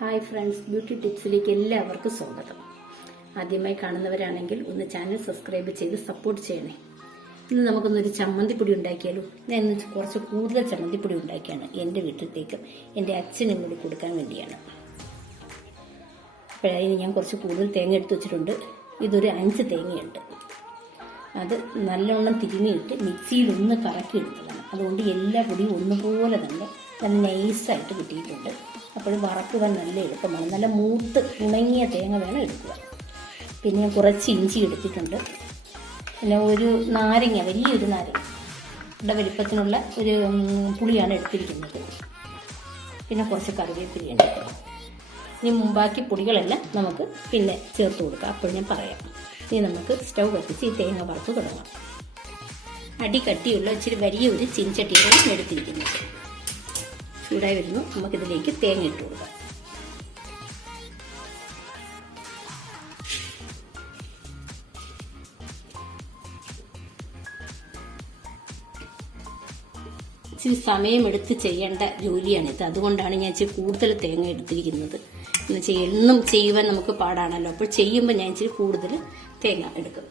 Hi friends beauty ടിപ്സിലേക്ക് എല്ലാവർക്കും സ്വാഗതം. ആദ്യമായി കാണുന്നവരാണെങ്കിൽ ഒന്ന് ചാനൽ സബ്സ്ക്രൈബ് ചെയ്ത് സപ്പോർട്ട് ചെയ്യണേ. ഇന്ന് നമുക്കൊന്നൊരു ചമ്മന്തിപ്പൊടി ഉണ്ടാക്കിയാലോ? ഞാൻ ഇന്ന് കുറച്ച് കൂടുതൽ ചമ്മന്തിപ്പൊടി ഉണ്ടാക്കിയാണ് എന്റെ വീട്ടിലത്തേക്ക്. എന്റെ അച്ഛനും കൂടി കൊടുക്കാൻ വേണ്ടിയാണ്. അപ്പോഴതിന് ഞാൻ കുറച്ച് കൂടുതൽ തേങ്ങ എടുത്തു വെച്ചിട്ടുണ്ട്. ഇതൊരു അഞ്ച് തേങ്ങയുണ്ട്. അത് നല്ലവണ്ണം തിരുമിയിട്ട് മിക്സിയിൽ ഒന്ന് കറക്കി എടുത്തതാണ് അതുകൊണ്ട് എല്ലാ പൊടിയും ഒന്നുപോലെ തന്നെ നല്ല നൈസായിട്ട് കിട്ടിയിട്ടുണ്ട്. അപ്പോൾ വറക്കുവാൻ നല്ല എളുപ്പമാണ്. നല്ല മൂത്ത് ഉണങ്ങിയ തേങ്ങ വേണം എടുക്കുക. പിന്നെ ഞാൻ കുറച്ച് ഇഞ്ചി എടുത്തിട്ടുണ്ട്. പിന്നെ ഒരു നാരങ്ങ വലിയൊരു നാരങ്ങ. ഇവിടെ വലിപ്പത്തിനുള്ള ഒരു പുളിയാണ് എടുത്തിരിക്കുന്നത്. പിന്നെ കുറച്ച് കറിവേപ്പിലയുണ്ട് ഇനി മുമ്പാക്കി പൊടികളെല്ലാം നമുക്ക് പിന്നെ ചേർത്ത് കൊടുക്കാം. അപ്പോൾ ഞാൻ പറയാം. ഇനി നമുക്ക് സ്റ്റൗ കത്തിച്ച് ഈ തേങ്ങ വറുത്ത് തുടങ്ങാം. അടി കട്ടിയുള്ള ഇച്ചിരി വലിയ ഒരു ചീൻചട്ടിയാണ് എടുത്തിരിക്കുന്നത്. ചൂടായി വരുന്നു. നമുക്കിതിലേക്ക് തേങ്ങ ഇട്ട് കൊടുക്കാം. ഇച്ചിരി സമയമെടുത്ത് ചെയ്യേണ്ട ജോലിയാണിത്. അതുകൊണ്ടാണ് ഞാൻ ഇച്ചിരി കൂടുതൽ തേങ്ങ എടുത്തിരിക്കുന്നത്. എന്ന് വെച്ചാൽ എന്നും ചെയ്യുവാൻ നമുക്ക് പാടാണല്ലോ. അപ്പോൾ ചെയ്യുമ്പോൾ ഞാൻ ഇച്ചിരി കൂടുതൽ തേങ്ങ എടുക്കും.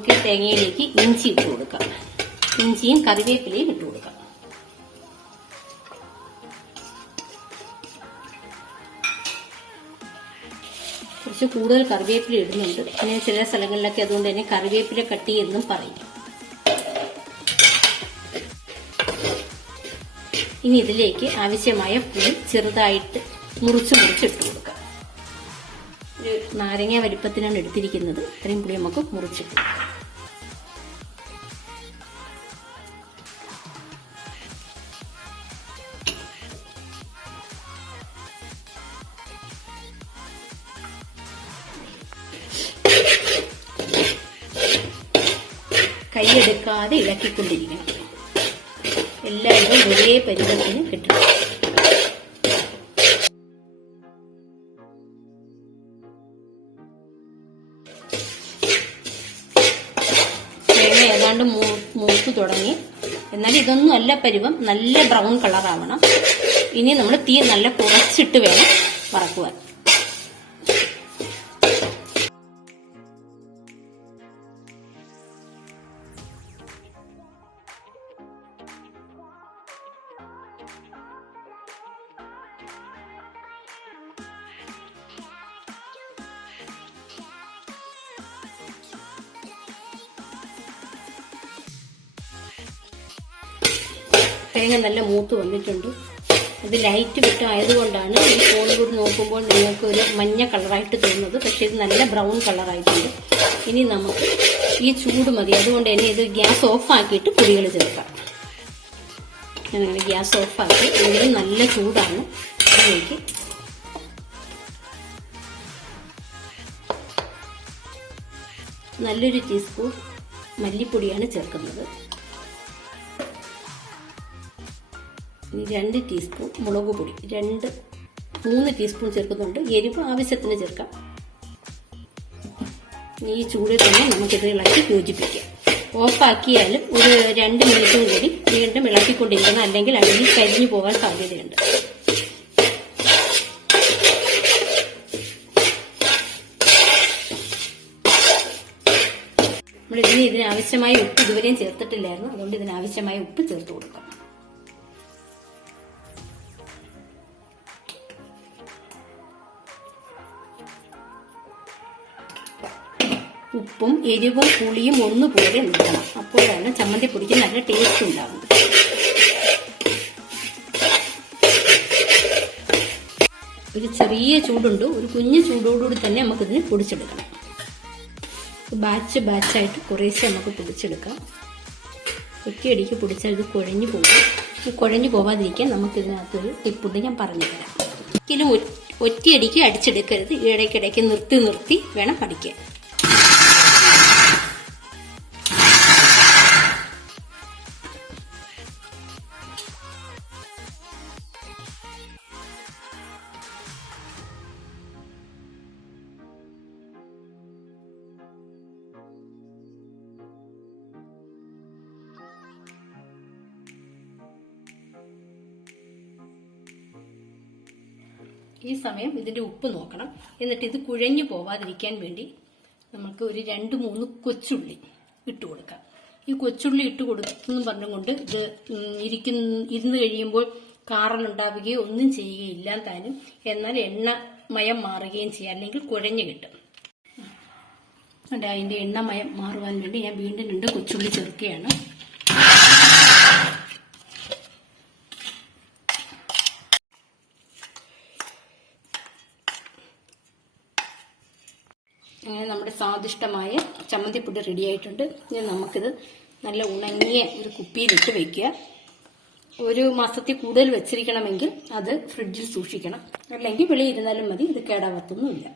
നമുക്ക് തേങ്ങയിലേക്ക് ഇഞ്ചി ഇട്ട് കൊടുക്കാം. ഇഞ്ചിയും കറിവേപ്പിലയും ഇട്ട് കൊടുക്കാം. കുറച്ച് കൂടുതൽ കറിവേപ്പില ഇടുന്നുണ്ട്. പിന്നെ ചില സ്ഥലങ്ങളിലൊക്കെ അതുകൊണ്ട് തന്നെ കറിവേപ്പില കട്ടി എന്നും പറയും. ഇനി ഇതിലേക്ക് ആവശ്യമായ പുളി ചെറുതായിട്ട് മുറിച്ച് മുറിച്ച് ഇട്ട് കൊടുക്കാം. ഒരു നാരങ്ങ വലിപ്പത്തിനാണ് എടുത്തിരിക്കുന്നത്. അത്രയും പുളി നമുക്ക് മുറിച്ചിട്ട് കൈയെടുക്കാതെ ഇളക്കിക്കൊണ്ടിരിക്കണം എല്ലാവരും ഒരേ പരുവത്തിന് കിട്ടണം. ഏതാണ്ട് മൂത്ത് തുടങ്ങി. എന്നാൽ ഇതൊന്നും അല്ല പരുവം. നല്ല ബ്രൗൺ കളർ ആവണം ഇനി നമ്മൾ തീ നല്ല കുറച്ചിട്ട് വേണം വറക്കുവാൻ. തേങ്ങ നല്ല മൂത്ത് വന്നിട്ടുണ്ട്. ഇത് ലൈറ്റ് വിട്ട് ആയതുകൊണ്ടാണ് ഈ ഫോൺ കൂടി നോക്കുമ്പോൾ നിങ്ങൾക്ക് ഒരു മഞ്ഞ കളറായിട്ട് തോന്നുന്നത്. പക്ഷെ ഇത് നല്ല ബ്രൗൺ കളറായിട്ടുണ്ട് ഇനി നമുക്ക് ഈ ചൂട് മതി. അതുകൊണ്ട് തന്നെ ഇത് ഗ്യാസ് ഓഫാക്കിയിട്ട് പൊടികൾ ചേർക്കാം. ഞാനങ്ങനെ ഗ്യാസ് ഓഫാക്കി എങ്കിലും നല്ല ചൂടാണ്. അതിലേക്ക് നല്ലൊരു ടീസ്പൂൺ മല്ലിപ്പൊടിയാണ് ചേർക്കുന്നത്. ഇനി രണ്ട് ടീസ്പൂൺ മുളക് പൊടി രണ്ട് മൂന്ന് ടീസ്പൂൺ ചേർക്കുന്നുണ്ട്. എരിവ് ആവശ്യത്തിന് ചേർക്കാം. ഈ ചൂടിൽ തന്നെ നമുക്കിത് ഇളക്കി യോജിപ്പിക്കാം. ഓഫാക്കിയാലും ഒരു രണ്ട് മിനിറ്റും കൂടി വീണ്ടും ഇളക്കിക്കൊണ്ടിരിക്കണം. അല്ലെങ്കിൽ അടിയിൽ കരിഞ്ഞു പോകാൻ സാധ്യതയുണ്ട്. നമ്മളിതിന് ഇതിനാവശ്യമായ ഉപ്പ് ഇതുവരെയും ചേർത്തിട്ടില്ലായിരുന്നു. അതുകൊണ്ട് ഇതിനാവശ്യമായ ഉപ്പ് ചേർത്ത് കൊടുക്കാം. ഉപ്പും എരിവും പുളിയും ഒന്നുപോലെ നിൽക്കണം അപ്പോഴാണ് ചമ്മന്തിപ്പൊടിക്ക് നല്ല ടേസ്റ്റ് ഉണ്ടാവും ഒരു ചെറിയ ചൂടുണ്ട്. ഒരു കുഞ്ഞു ചൂടോടുകൂടി തന്നെ നമുക്കിതിന് പൊടിച്ചെടുക്കണം. ബാച്ച് ബാച്ചായിട്ട് കുറേശ്ശെ നമുക്ക് പൊടിച്ചെടുക്കാം. ഒറ്റയടിക്ക് പൊടിച്ചാൽ ഇത് കുഴഞ്ഞു പോകും. ഈ കുഴഞ്ഞു പോവാതിരിക്കാൻ നമുക്കിതിനകത്തൊരു ടിപ്പുണ്ട് ഞാൻ പറഞ്ഞു തരാം ഒരിക്കലും ഒറ്റ- ഒറ്റയടിക്ക് അടിച്ചെടുക്കരുത്. ഇടയ്ക്കിടയ്ക്ക് നിർത്തി നിർത്തി വേണം പഠിക്കാൻ. ഈ സമയം ഇതിന്റെ ഉപ്പ് നോക്കണം. എന്നിട്ട് ഇത് കുഴഞ്ഞു പോവാതിരിക്കാൻ വേണ്ടി നമുക്ക് ഒരു രണ്ട് മൂന്ന് കൊച്ചുള്ളി ഇട്ട് കൊടുക്കാം. ഈ കൊച്ചുള്ളി ഇട്ട് കൊടുക്കുന്നു പറഞ്ഞുകൊണ്ട് ഇത് ഇരിക്കുന്ന ഇരുന്ന് കഴിയുമ്പോൾ കാറലുണ്ടാവുകയോ ഒന്നും ചെയ്യുകയില്ല താനും എന്നാൽ എണ്ണ മയം മാറുകയും ചെയ്യാം. അല്ലെങ്കിൽ കുഴഞ്ഞു കിട്ടും. അതിന്റെ എണ്ണമയം മാറുവാൻ വേണ്ടി ഞാൻ വീണ്ടും രണ്ട് കൊച്ചുള്ളി ചേർക്കുകയാണ്. അങ്ങനെ നമ്മുടെ സ്വാദിഷ്ടമായ ചമ്മന്തിപ്പൊടി റെഡി ആയിട്ടുണ്ട്. ഇനി നമുക്കിത് നല്ല ഉണങ്ങിയ ഒരു കുപ്പിയിലിട്ട് വെക്കുക. ഒരു മാസത്തിൽ കൂടുതൽ വെച്ചിരിക്കണമെങ്കിൽ അത് ഫ്രിഡ്ജിൽ സൂക്ഷിക്കണം. അല്ലെങ്കിൽ വെളിയിരുന്നാലും മതി ഇത് കേടാവത്തൊന്നുമില്ല.